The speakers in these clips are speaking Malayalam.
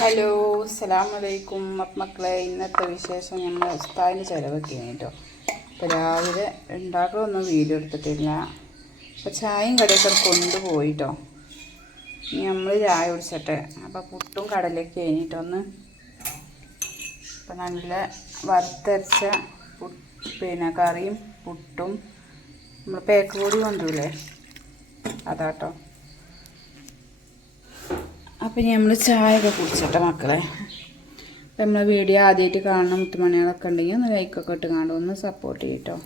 ഹലോ സലാം വലൈക്കും മക്കളെ. ഇന്നത്തെ വിശേഷം ഞങ്ങൾ ഉസ്താദിന് ചിലവൊക്കെയാണ് കേട്ടോ അപ്പോൾ രാവിലെ ഉണ്ടാക്കലൊന്നും വീഡിയോ എടുത്തിട്ടില്ല. അപ്പോൾ ചായയും കടയൊക്കെ കൊണ്ടുപോയിട്ടോ ഇനി നമ്മൾ ചായ കുടിച്ചിട്ട്. അപ്പോൾ പുട്ടും കടലൊക്കെ കഴിഞ്ഞിട്ടോ ഒന്ന് അപ്പം നല്ല വറുത്തരച്ച പിന്നെ കറിയും പുട്ടും. നമ്മൾ പേക്ക് കൂടി കൊണ്ടുപോലേ അതാട്ടോ അപ്പം ഇനി നമ്മൾ ചായ ഒക്കെ കുടിച്ചിട്ട് മക്കളെ. അപ്പം നമ്മളെ വീഡിയോ ആദ്യമായിട്ട് കാണുന്ന മുത്തുമണികളൊക്കെ ഉണ്ടെങ്കിൽ ഒന്ന് ലൈക്കൊക്കെ ഇട്ട് കാണും ഒന്ന് സപ്പോർട്ട് ചെയ്യട്ടോ.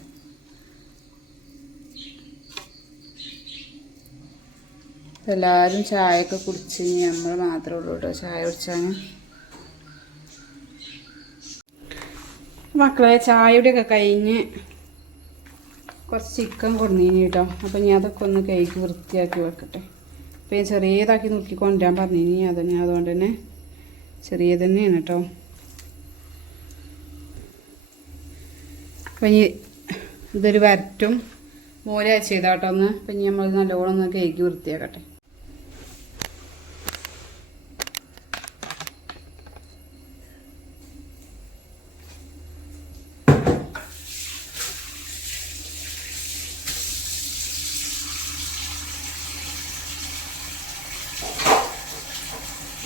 എല്ലാവരും ചായയൊക്കെ കുടിച്ച് നമ്മൾ മാത്രമേ ഉള്ളൂ കേട്ടോ ചായ കുടിച്ചാൽ മക്കളെ ചായയുടെയൊക്കെ കഴിഞ്ഞ് കുറച്ച് ചിക്കൻ കൊടുന്നീനി കേട്ടോ. അപ്പം ഞാൻ അതൊക്കെ ഒന്ന് കൈക്ക് വൃത്തിയാക്കി വെക്കട്ടെ. അപ്പം ഞാൻ ചെറിയതാക്കി നോക്കി കൊണ്ടുവരാൻ ഇനി അത് ഞാൻ അതുകൊണ്ട് തന്നെ ചെറിയത് തന്നെയാണ് കേട്ടോ. അപ്പം ഇനി ഇതൊരു വരട്ടും. മോല ചെയ്താട്ടോ ഒന്ന്. അപ്പം ഇനി നമ്മൾ നല്ലോണം ഒന്ന് കേക്ക് വൃത്തിയാക്കട്ടെ.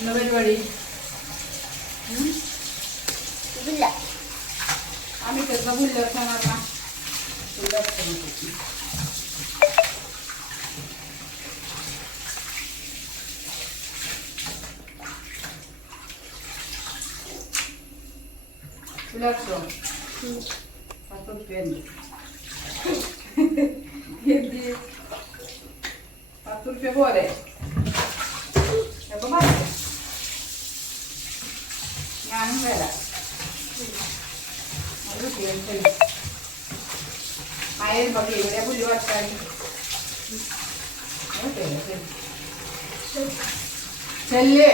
নবের বাড়ি আমি তো বুঝলাম আমার মা Relaxo. Fatto bene. Quindi, fatto il favore. E va bene. വരാം അത് കേൾക്കുന്നു അയൽ പക്കി ഇവിടെ പുല്ല് വച്ചാൽ ചെല്ല്.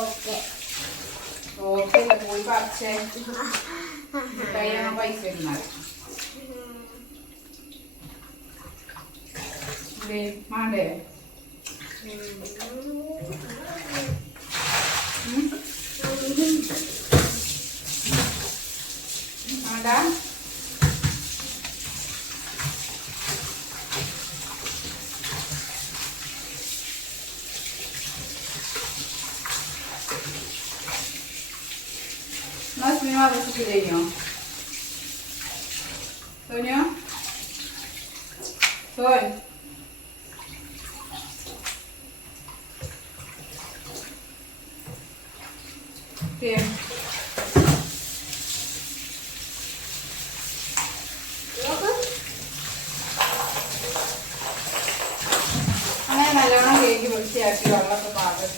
ഓക്കെ. ഓക്കെ പോയി പറിച്ചേ. കയ്യാൻ പൈസ ഇരുന്നാൽ മാണ്ടേ? ഉം? Nós mi mamá se pide yo. Sonia. Soy. Bien. അങ്ങനെ നല്ലോണം കേക്ക് വൃത്തിയാക്കി വെള്ളമൊക്കെ പാകം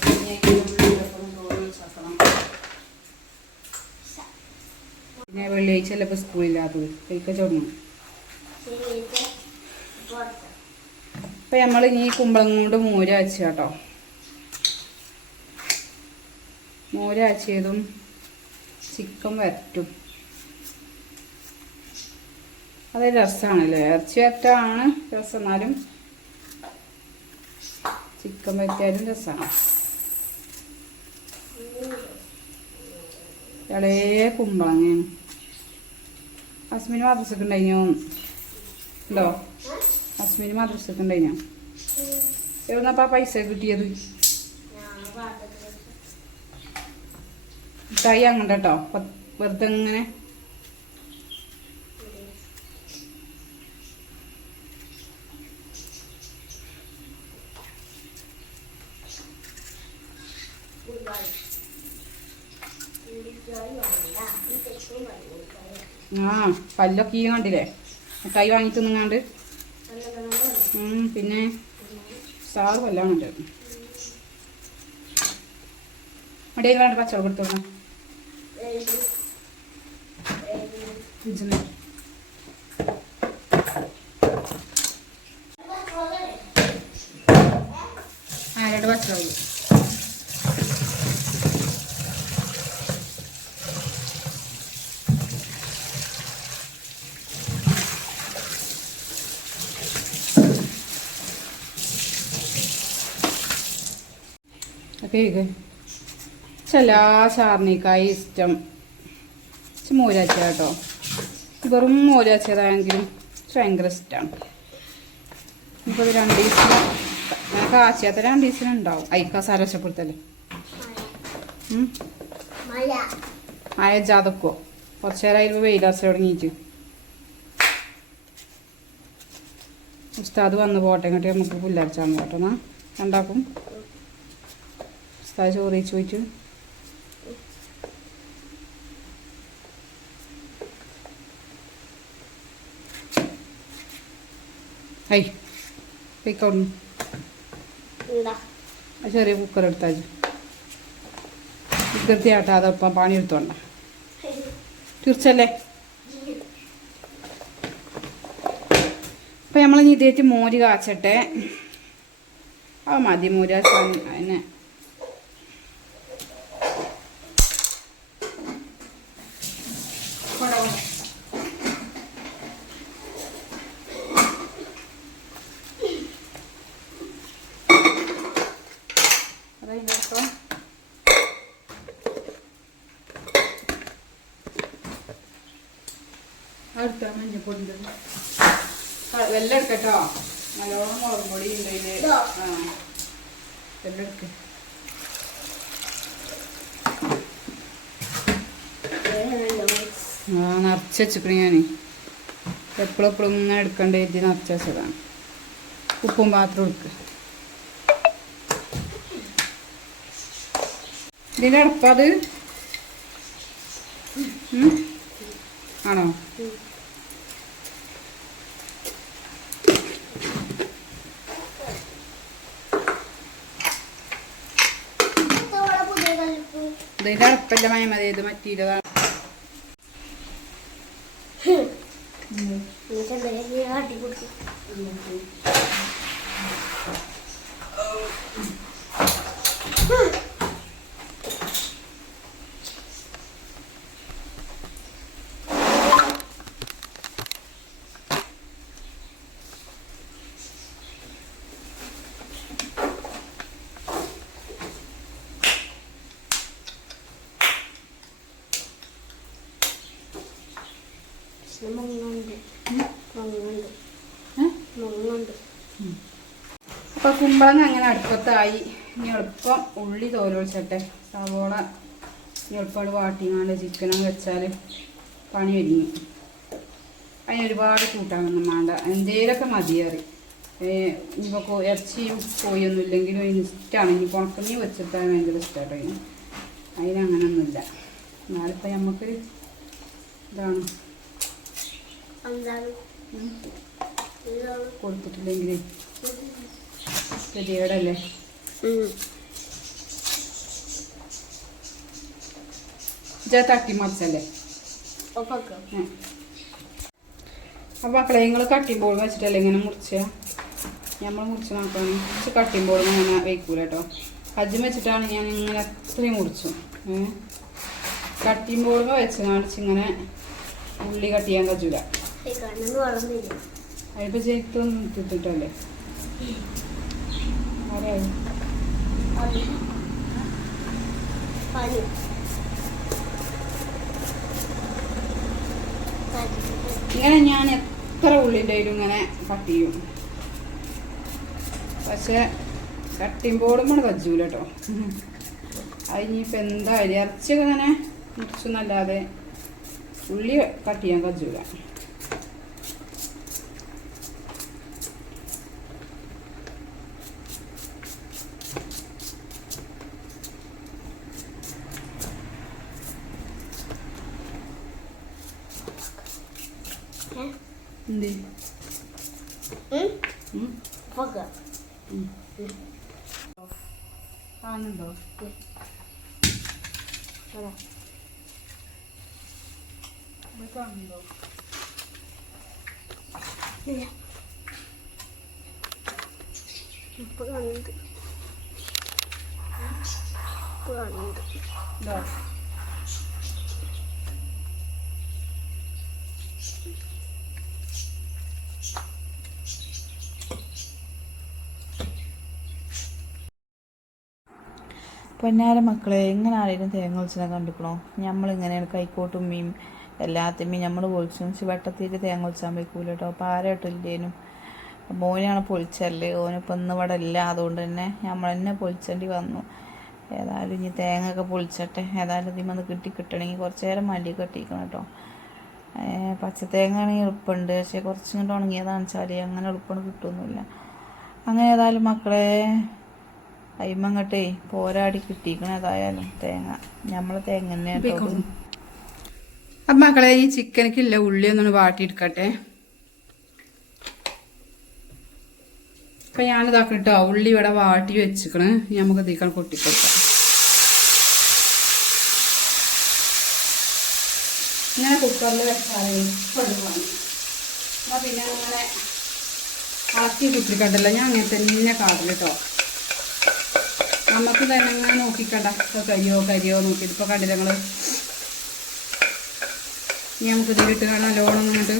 പിന്നെ വെള്ളിയാഴ്ച ചിലപ്പോൾ സ്കൂളില്ലാത്തത് കേക്ക് ചോടണം അപ്പം നമ്മൾ ഇനി കുമ്പളം കൊണ്ട് മോര് അയച്ചു കേട്ടോ മോര് അയച്ചതും ചിക്കൻ വരട്ടും. അത് രസമാണല്ലോ ഇറച്ചി വരട്ടാണ് രസം എന്നാലും ചിക്കൻ വരട്ടിയാലും രസമാണ് ഇളയ കുമ്പളങ്ങയാണ്. അസ്മിന് മദ്രസക്ക് ഉണ്ടായിനോ ഉണ്ടോ അസ്മിന് മദ്രസക്ക് ഉണ്ടായിനോ പൈസ കിട്ടിയത്? മിഠായി അങ്ങനെ കേട്ടോ വെറുതെ ഇങ്ങനെ ആ പല്ലൊക്കെ ഈ കണ്ടില്ലേ? മിഠായി വാങ്ങി തിന്നുങ്ങാണ്ട് പിന്നെ സാറ് കൊല്ലാനുണ്ട് മടിയിൽ വേണ്ട പച്ചവെള്ളം കൊടുത്തോളാം. ഫ്രിഡ്ജിൽ ആ Okay, പച്ചവെള്ളം ചെല്ലാ ചാർണിക്കായി ഇഷ്ടം. മോരാച്ച കേട്ടോ വെറും മോരാച്ചതാണെങ്കിലും ഭയങ്കര ഇഷ്ടമാണ് ഇപ്പോൾ രണ്ട് ദിവസം കാച്ചാത്ത രണ്ട് ദിവസം ഉണ്ടാവും. അയക്കാ സാരക്ഷപ്പെടുത്തല്ലേ മഴ. ജാതക്കോ കുറച്ച് നേരമായി വെയിലറച്ച് തുടങ്ങിയിട്ട്. ഉസ്താദ് വന്ന് പോട്ടെ. ഇങ്ങോട്ട് നമുക്ക് പുല്ലരച്ചാൽ കേട്ടോ എന്നാ? ഉണ്ടാക്കും ഉസ്താദ് ചോറിച്ചു ചോദിച്ചു പോയിക്കോടുന്നു എന്താ ആ ചെറിയ കുക്കർ എടുത്താൽ വികൃതിയാട്ടോ അതപ്പം പണി എടുത്തോണ്ട തീർച്ചയല്ലേ? അപ്പം നമ്മൾ ഇതേറ്റ് മോര് കാച്ചട്ടെ. ആ മതി മോര് കാച്ചാൻ അതിനെ അടുത്ത മഞ്ഞപ്പൊടി എടുക്കട്ടോ നല്ലോണം മുളക് പൊടി ഉണ്ട് ഇതിൽ ഇതോ? ആ. വെള്ളം എടുക്ക. ആ നിറച്ച് വെച്ചിക്കണ ഞാൻ എപ്പോഴും എപ്പോഴും ഇങ്ങനെ എടുക്കേണ്ട എഴുതി നിറച്ച് വെച്ചതാണ്. ഉപ്പും പാത്രം എടുക്കുക ഇതിന്റെ അടപ്പത്? ആണോ? ഇതിന്റെ അടപ്പല്ല മയമതി ഇത് മറ്റീരതാണ് അപ്പോൾ കുമ്പളങ്ങ അങ്ങനെ അടുപ്പത്തായി. ഇനി എളുപ്പം ഉള്ളി തോലൊഴിച്ചട്ടെ സവോള ഇനി എളുപ്പം വാട്ടിങ്ങാണ്ട് ചിക്കനും വെച്ചാൽ പണി ഒരുങ്ങി. അതിന് ഒരുപാട് കൂട്ടാനൊന്നും വേണ്ട എന്തേലൊക്കെ മതിയേറി ഇനിയിപ്പോൾ ഇറച്ചിയും കോഴിയൊന്നും ഇല്ലെങ്കിലും ഇഷ്ടമാണ് ഇനി ഉണക്കമീ വെച്ചിട്ടാൽ ഭയങ്കര ഇഷ്ടമാട്ടോ അതിന്. അതിനങ്ങനൊന്നുമില്ല എന്നാലിപ്പോൾ നമുക്കൊരു ഇതാണ്. കൊടുത്തിട്ടില്ലെങ്കിൽ ഗതികേടല്ലേ? തട്ടി മറിച്ചല്ലേ? മക്കളെ നിങ്ങൾ വെച്ചിട്ടല്ലേ ഇങ്ങനെ മുറിച്ച? നമ്മൾ മുറിച്ച് നോക്കുകയാണ് കുറച്ച് കട്ടിമ്പോൾ ഇങ്ങനെ വയ്ക്കൂല കേട്ടോ അജ്ജം വെച്ചിട്ടാണ് ഞാൻ ഇങ്ങനെ അത്രയും മുറിച്ചു. ഏഹ് കട്ടിമ്പോൾ വെച്ച് കാണിച്ച് ഇങ്ങനെ ഉള്ളി കട്ട് ചെയ്യാൻ കഴിച്ചില്ല അതിപ്പോ അതിപ്പോൾ പനി പനി ഇങ്ങനെ ഞാൻ എത്ര ഉള്ളിന്റെ ഇങ്ങനെ കട്ട് ചെയ്യും. പക്ഷെ ബോർഡും കൂടെ വജ്ജൂല കേട്ടോ അത് ഇനിയിപ്പോൾ എന്തായാലും ഇറച്ചിയൊക്കെ ഇങ്ങനെ മുറിച്ചൊന്നല്ലാതെ ഉള്ളി കട്ട് ചെയ്യാൻ കജ്ജൂല എന്ത്? കാണുന്നുണ്ടോ? കാണുന്നുണ്ടോ? ഇപ്പൊ കാണുന്നുണ്ട്. ഇപ്പൊ കാണുന്നുണ്ട്. പൊന്നാര മക്കളെ എങ്ങനെ ആരെങ്കിലും തേങ്ങ ഒളിച്ചിനെ കണ്ടിക്കണോ? നമ്മളിങ്ങനെയാണ് കൈക്കോട്ടും മീൻ എല്ലാത്തിനും നമ്മൾ പൊളിച്ചും. വെട്ടത്തിയിട്ട് തേങ്ങ ഒളിച്ചാൻ വയ്ക്കൂല കേട്ടോ. പാരട്ടില്ലേനും മോനാണ് പൊളിച്ചല്ലേ. ഓനിപ്പോൾ ഇന്ന് ഇവിടെ ഇല്ല. അതുകൊണ്ട് തന്നെ നമ്മൾ തന്നെ പൊളിച്ചേണ്ടി വന്നു. ഏതായാലും ഇനി തേങ്ങ ഒക്കെ പൊളിച്ചട്ടെ. ഏതായാലും ഇതിമന്ന് കിട്ടി കിട്ടണമെങ്കിൽ കുറച്ച് നേരം മല്ലി കെട്ടിക്കണം കേട്ടോ. പച്ചത്തേങ്ങ ആണെങ്കിൽ എളുപ്പമുണ്ട് പക്ഷേ കുറച്ചും കൂടെ ഉണങ്ങിയതാണെന്ന് വെച്ചാൽ അങ്ങനെ എളുപ്പം കിട്ടുമൊന്നുമില്ല അങ്ങനെ ഏതായാലും മക്കളെ അയിമങ്ങട്ടെ പോരാടി കിട്ടിയിക്കണതായാലും തേങ്ങ. നമ്മളെ തേങ്ങ തന്നെ കേട്ടോ ഇത്. അപ്പം മക്കളെ ഈ ചിക്കനക്കില്ല ഉള്ളി ഒന്നൊന്ന് വാട്ടിയെടുക്കട്ടെ. അപ്പം ഞാനിതാക്കിട്ടോ ഉള്ളി ഇവിടെ വാട്ടി വെച്ചിക്കണ്. നമുക്ക് തീക്കാൻ കൊട്ടിക്കൊടുക്കാം. ഇങ്ങനെ കുക്കറിൽ വെച്ചാൽ എന്നാൽ പിന്നെ അങ്ങനെ ആക്കി കുത്തിരിക്കണ്ടല്ലോ. ഞാൻ അങ്ങനെ തന്നെ കാട്ടിൽ കേട്ടോ നമുക്ക് തന്നെ അങ്ങനെ നോക്കിക്കണ്ട. കരിയോ കരിയോ നോക്കിയിട്ട് ഇപ്പോൾ കണ്ടില്ല ഞങ്ങൾ ഇനി നമുക്ക് ഇതിലിട്ട് കാണാൻ ലോണൊന്നും ഇങ്ങോട്ട്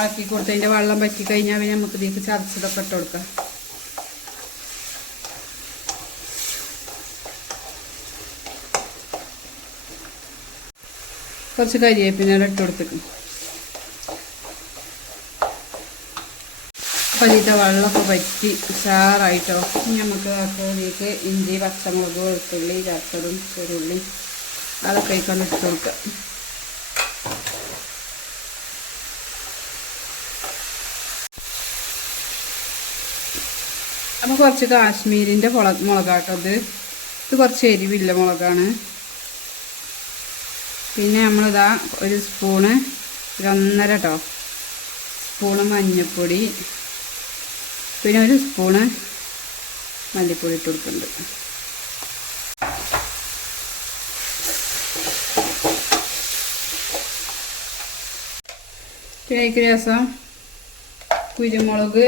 ആക്കി കൊടുത്തതിന്റെ വെള്ളം പറ്റി കഴിഞ്ഞാൽ പിന്നെ നമുക്ക് ഇതിലേക്ക് ചതച്ചതൊക്കെ ഇട്ട് കൊടുക്കാം. കുറച്ച് കരിയേപ്പിനെ ഇട്ട് കൊടുത്തേക്കും ഇതിന്റെ വെള്ളമൊക്കെ പറ്റി ഉഷാറായിട്ടോ. നമുക്ക് അതിലേക്ക് ഇഞ്ചി പച്ചമുളക് വെളുത്തുള്ളി ചക്കടും ചെറുള്ളി അതൊക്കെ ഇപ്പം ഇട്ട് കൊടുക്കാം. അപ്പോൾ കുറച്ച് കാശ്മീരിന്റെ മുള മുളകാട്ടത് ഇത്. കുറച്ച് എരിവില്ല മുളകാണ്. പിന്നെ നമ്മളിതാ ഒരു സ്പൂണ് ഒരു ഒന്നര കേട്ടോ സ്പൂണ് മഞ്ഞൾപ്പൊടി പിന്നെ ഒരു സ്പൂണ് മല്ലിപ്പൊടി ഇട്ട് കൊടുക്കുന്നുണ്ട്. രസം. കുരുമുളക്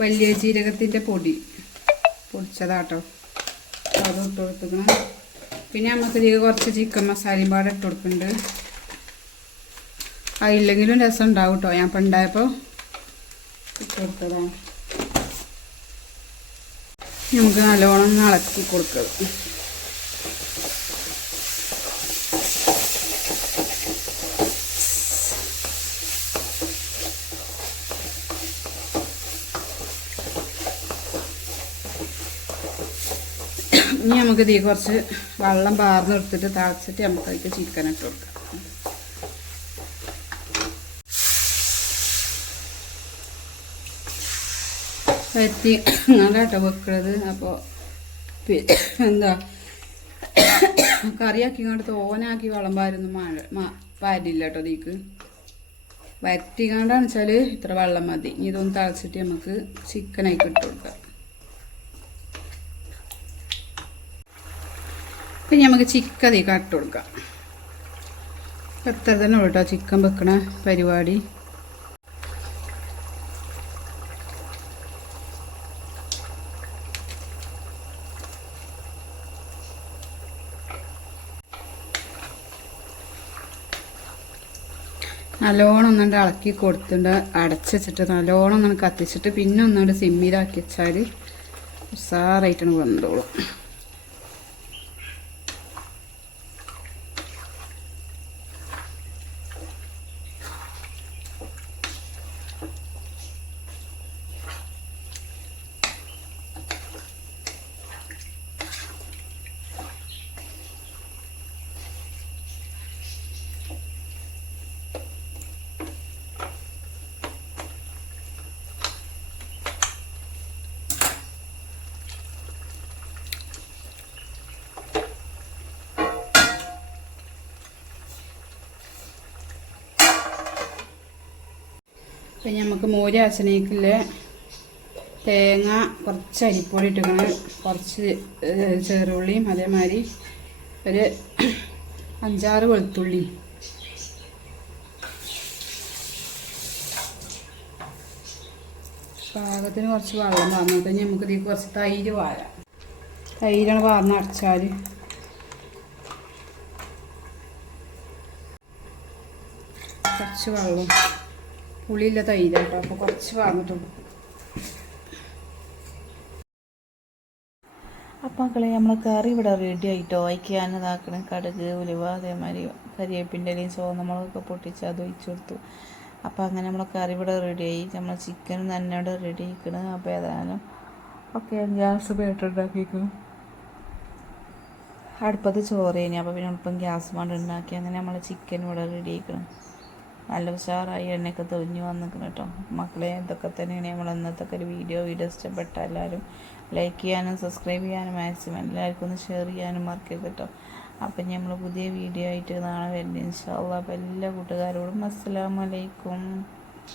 വലിയ ജീരകത്തിന്റെ പൊടി. പൊടിച്ചതാട്ടോ. അത് ഇട്ട് കൊടുക്കണം. പിന്നെ നമുക്ക് ഇതിൽ കുറച്ച് ചിക്കൻ മസാലയും പാടെ ഇട്ട് കൊടുക്കുന്നുണ്ട്. അതില്ലെങ്കിലും രസം ഉണ്ടാവും കേട്ടോ ഞാൻ ഇപ്പം ഉണ്ടായപ്പോൾ ഇട്ട് കൊടുത്തതാണ് നമുക്ക് നല്ലോണം ഇളക്കി കൊടുക്കുക ഇനി നമുക്ക് ഇതിൽ കുറച്ച് വെള്ളം പാർന്ന് എടുത്തിട്ട് തിളച്ചിട്ട് നമുക്ക് അതിലേക്ക് ചിക്കൻ ഇട്ട് കൊടുക്കാം. പറ്റി അങ്ങോട്ടാട്ടോ വെക്കണത്. അപ്പോൾ എന്താ കറിയാക്കി ഇങ്ങോട്ട് തോനാക്കി വിളമ്പായിരുന്നു മഴ പാരില്ല കേട്ടോ ഇതിക്ക്. വരട്ടിക്കാണ്ടാന്ന് വെച്ചാൽ ഇത്ര വെള്ളം മതി. ഇനി ഇതൊന്ന് തിളച്ചിട്ട് നമുക്ക് ചിക്കനായി ഇട്ട് കൊടുക്കാം. ഇപ്പം നമുക്ക് ചിക്കൻ തീ കട്ട് കൊടുക്കാം. എത്ര തന്നെ ഉള്ളൂ കേട്ടോ ചിക്കൻ വെക്കണ പരിപാടി. നല്ലോണം ഒന്നുകൊണ്ട് ഇളക്കി കൊടുത്തിട്ട് അടച്ചുവെച്ചിട്ട് നല്ലോണം ഒന്ന് കത്തിച്ചിട്ട് പിന്നെ ഒന്നുകൊണ്ട് സിമ്മിലാക്കി വെച്ചാൽ ഉസാറായിട്ടാണ് വന്നോളും പിന്നെ നമുക്ക് മോര് അച്ചനേക്കില്ല തേങ്ങ കുറച്ച് അരിപ്പൊടി ഇട്ടിക്കണം കുറച്ച് ചെറുള്ളിയും അതേമാതിരി ഒരു അഞ്ചാറ് വെളുത്തുള്ളിയും പാകത്തിന് കുറച്ച് വെള്ളം വാർന്നു കഴിഞ്ഞ് നമുക്ക് ഇതിൽ കുറച്ച് തൈര് വാരാം. തൈരാണ് വാർന്ന് അടച്ചാൽ കുറച്ച് വെള്ളം. പുളിയില്ല തൈര് കേട്ടോ അപ്പോൾ കുറച്ച് വാങ്ങിട്ടുള്ളൂ അപ്പം മക്കളെ നമ്മളെ കറി ഇവിടെ റെഡി ആയിട്ടോ? വയ്ക്കാൻ ഇതാക്കണ കടുക് ഉലുവ അതേമാതിരി കരിവേപ്പിന്റെ ഇലയും ചുവന്നമുളകൊക്കെ പൊട്ടിച്ച് അത് ഒഴിച്ചു കൊടുത്തു. അപ്പോൾ അങ്ങനെ നമ്മളെ കറി ഇവിടെ റെഡിയായി നമ്മൾ ചിക്കൻ തന്നെ ഇവിടെ റെഡി ആയിക്കണ്. അപ്പോൾ ഏതായാലും ഓക്കെ ഗ്യാസ് പേട്ടുണ്ടാക്കിക്കും അടുപ്പത്ത് ചോറ് കഴിഞ്ഞു. അപ്പോൾ പിന്നെ എളുപ്പം ഗ്യാസ് കൊണ്ട് ഉണ്ടാക്കി. അങ്ങനെ നമ്മൾ ചിക്കൻ ഇവിടെ റെഡി ആയിക്കണം. നല്ല ഉഷാറായി എണ്ണയൊക്കെ തെളിഞ്ഞു വന്നിരിക്കുന്നു കേട്ടോ. മക്കളെ ഇതൊക്കെ തന്നെയാണ് നമ്മൾ ഇന്നത്തെ ഒരു വീഡിയോ വീഡിയോ ഇഷ്ടപ്പെട്ട എല്ലാവരും ലൈക്ക് ചെയ്യാനും സബ്സ്ക്രൈബ് ചെയ്യാനും മാക്സിമം എല്ലാവർക്കും ഒന്ന് ഷെയർ ചെയ്യാനും മറക്കരുത് കേട്ടോ. അപ്പം നമ്മൾ പുതിയ വീഡിയോ ആയിട്ട് നാളെ വരുന്നത് ഇൻഷാല്ല അപ്പോൾ എല്ലാ കൂട്ടുകാരോടും അസ്സലാമലൈക്കും